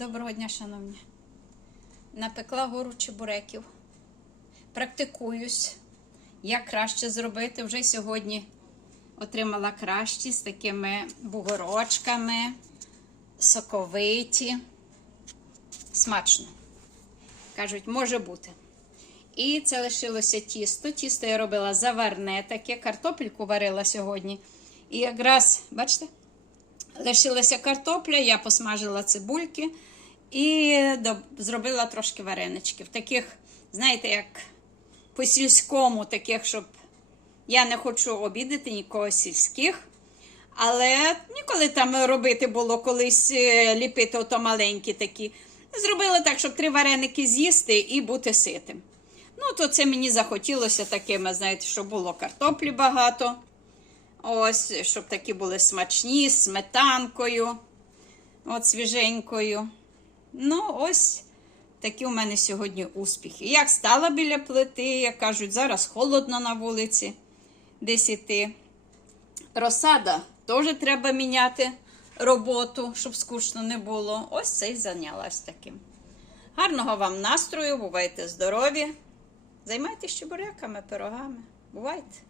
Доброго дня, шановні. Напекла гору чебуреків. Практикуюсь, як краще зробити. Вже сьогодні отримала кращі з такими бугорочками, соковиті. Смачно. Кажуть, може бути. І це лишилося тісто. Тісто я робила заварне таке, картопельку варила сьогодні. І якраз, бачите? Лишилася картопля, я посмажила цибульки і зробила трошки вареничків. Таких, знаєте, як по сільському, таких, щоб я не хочу обідати нікого сільських. Але ніколи там робити було колись е, ліпити ото маленькі такі. Зробила так, щоб три вареники з'їсти і бути ситим. Ну, то це мені захотілося такими, знаєте, щоб було картоплі багато. Ось, щоб такі були смачні, з сметанкою, от свіженькою. Ну, ось такі у мене сьогодні успіхи. Як стала біля плити, як кажуть, зараз холодно на вулиці десь іти. Розсада теж треба міняти роботу, щоб скучно не було. Ось це й зайнялась таким. Гарного вам настрою, бувайте здорові. Займайтеся чебуреками, пирогами. Бувайте!